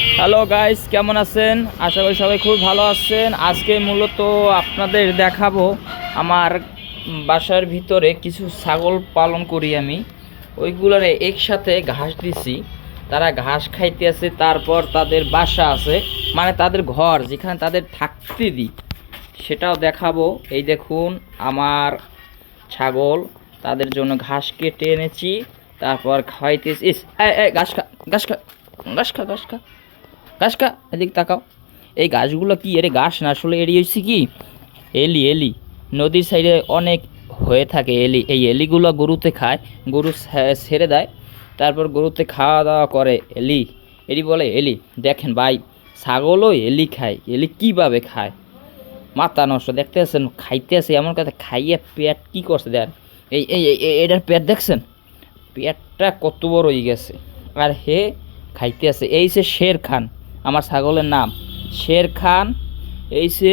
Hello guys, কেমন আছেন? আশা করি সবাই খুব ভালো আছেন। আজকে মূলত আপনাদের দেখাবো আমার বাসার ভিতরে কিছু ছাগল পালন করি আমি। ওইগুলোর একসাথে ঘাস দিছি, তারা ঘাস খাইতে আছে। তারপর তাদের বাসা আছে, মানে তাদের ঘর যেখানে তাদের থাকতে দিই, সেটাও দেখাবো। এই দেখুন আমার ছাগল, তাদের জন্য ঘাস কেটে এনেছি, তারপর খাইতেছি। ঘাস খা, ঘাস খা, ঘাস খা, ঘাস খা, ঘাস খা, এদিক তাকাও। এই গাছগুলো কি এর ঘাস না, আসলে এড়ি হচ্ছে কি এলি। এলি নদীর সাইডে অনেক হয়ে থাকে এলি। এই এলিগুলো গরুতে খায়, গরু ছেড়ে দেয়, তারপর গরুতে খাওয়া দাওয়া করে এলি। এলি বলে এলি। দেখেন ভাই, ছাগলও এলি খায়। এলি কীভাবে খায়, মাথা নষ্ট। দেখতে আছেন খাইতে আছে, এমন কথা খাইয়ে পেট কি করছে দেন। এই এই এটার পেট দেখছেন, পেটটা কত বড় হয়ে গেছে, আর হে খাইতে আছে। এই সে শের খান, আমার ছাগলের নাম শের খান। এই সে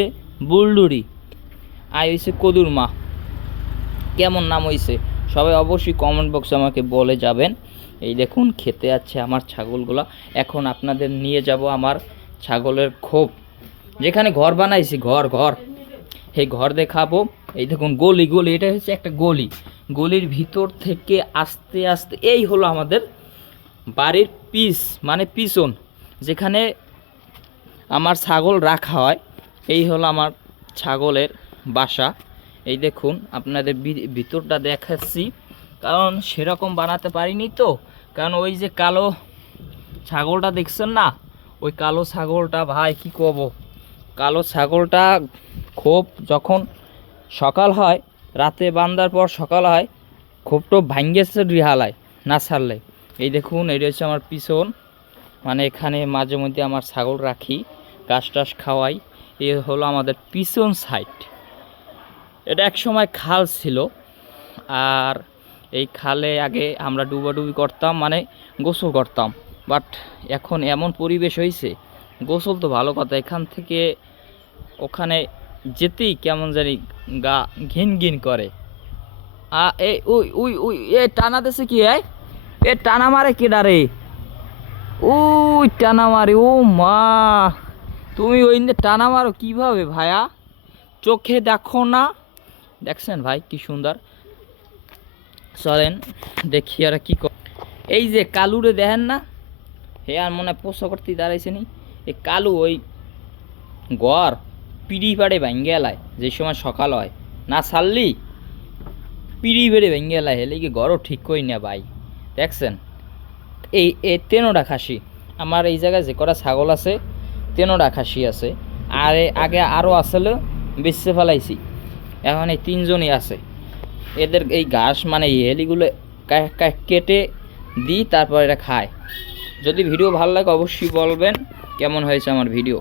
বুলডুরি, আর হইছে কদুর মা। কেমন নাম হইছে সবাই অবশ্যই কমেন্ট বক্সে আমাকে বলে যাবেন। এই দেখুন খেতে আছে আমার ছাগলগুলো। এখন আপনাদের নিয়ে যাব আমার ছাগলের খোপ, যেখানে ঘর বানাইছি, ঘর ঘর এই ঘর দেখাবো। এই দেখুন গলি গলি, এটা হচ্ছে একটা গলি। গলির ভিতর থেকে আস্তে আস্তে এই হলো আমাদের বাড়ির পিস, মানে পিছন, যেখানে আমার ছাগল রাখা হয়। এই হলো আমার ছাগলের বাসা। এই দেখুন আপনাদের ভিতরটা দেখাচ্ছি, কারণ সেরকম বানাতে পারিনি তো। কারণ ওই যে কালো ছাগলটা দেখছেন না, ওই কালো ছাগলটা ভাই কি কব, কালো ছাগলটা খুব যখন সকাল হয়, রাতে বান্ধার পর সকাল হয়, খুবটো ভাঙ্গেছে রিহালায় না ছাড়লে। এই দেখুন এটা হচ্ছে আমার পিছন, মানে এখানে মাঝে মধ্যে আমার ছাগল রাখি, ঘাস টাস খাওয়াই। এ হলো আমাদের পিছন সাইড। এটা এক সময় খাল ছিল, আর এই খালে আগে আমরা ডুবাডুবি করতাম, মানে গোসল করতাম। বাট এখন এমন পরিবেশ হয়েছে, গোসল তো ভালো কথা, এখান থেকে ওখানে যেতেই কেমন জানি গা ঘিন ঘিন করে। এ উই উই উই এ টানা দেশে কি হয়, এ টানা মারে কেডা রে? উই টানা মারে, ও মা, তুমি ওই টানা মারো কীভাবে ভাইয়া? চোখে দেখো না? দেখছেন ভাই কি সুন্দর। চলেন দেখি আর কি এই যে কালুরে দেখেন না, হে আর মনে হয় পোষা করতে দাঁড়াইছে নি। এই কালু ওই গড় পিড়ি পাড়ে ভাঙ্গে এলায়, যে সময় সকাল হয় না ছাড়লি পিড়ি বেড়ে ভেঙে এলায়, হেলে কি গড়ও ঠিক করি না ভাই। দেখছেন এই তেনোটা খাসি, আমার এই জায়গায় যে কটা ছাগল আছে তেনোটা খাসি আছে। আর আগে আরও আসলে বেচতে ফেলাইছি, এখন এই তিনজনই আছে। এদের এই ঘাস মানে এই হেলিগুলো কেটে দিই, তারপর এটা খায়। যদি ভিডিও ভালো লাগে অবশ্যই বলবেন কেমন হয়েছে আমার ভিডিও।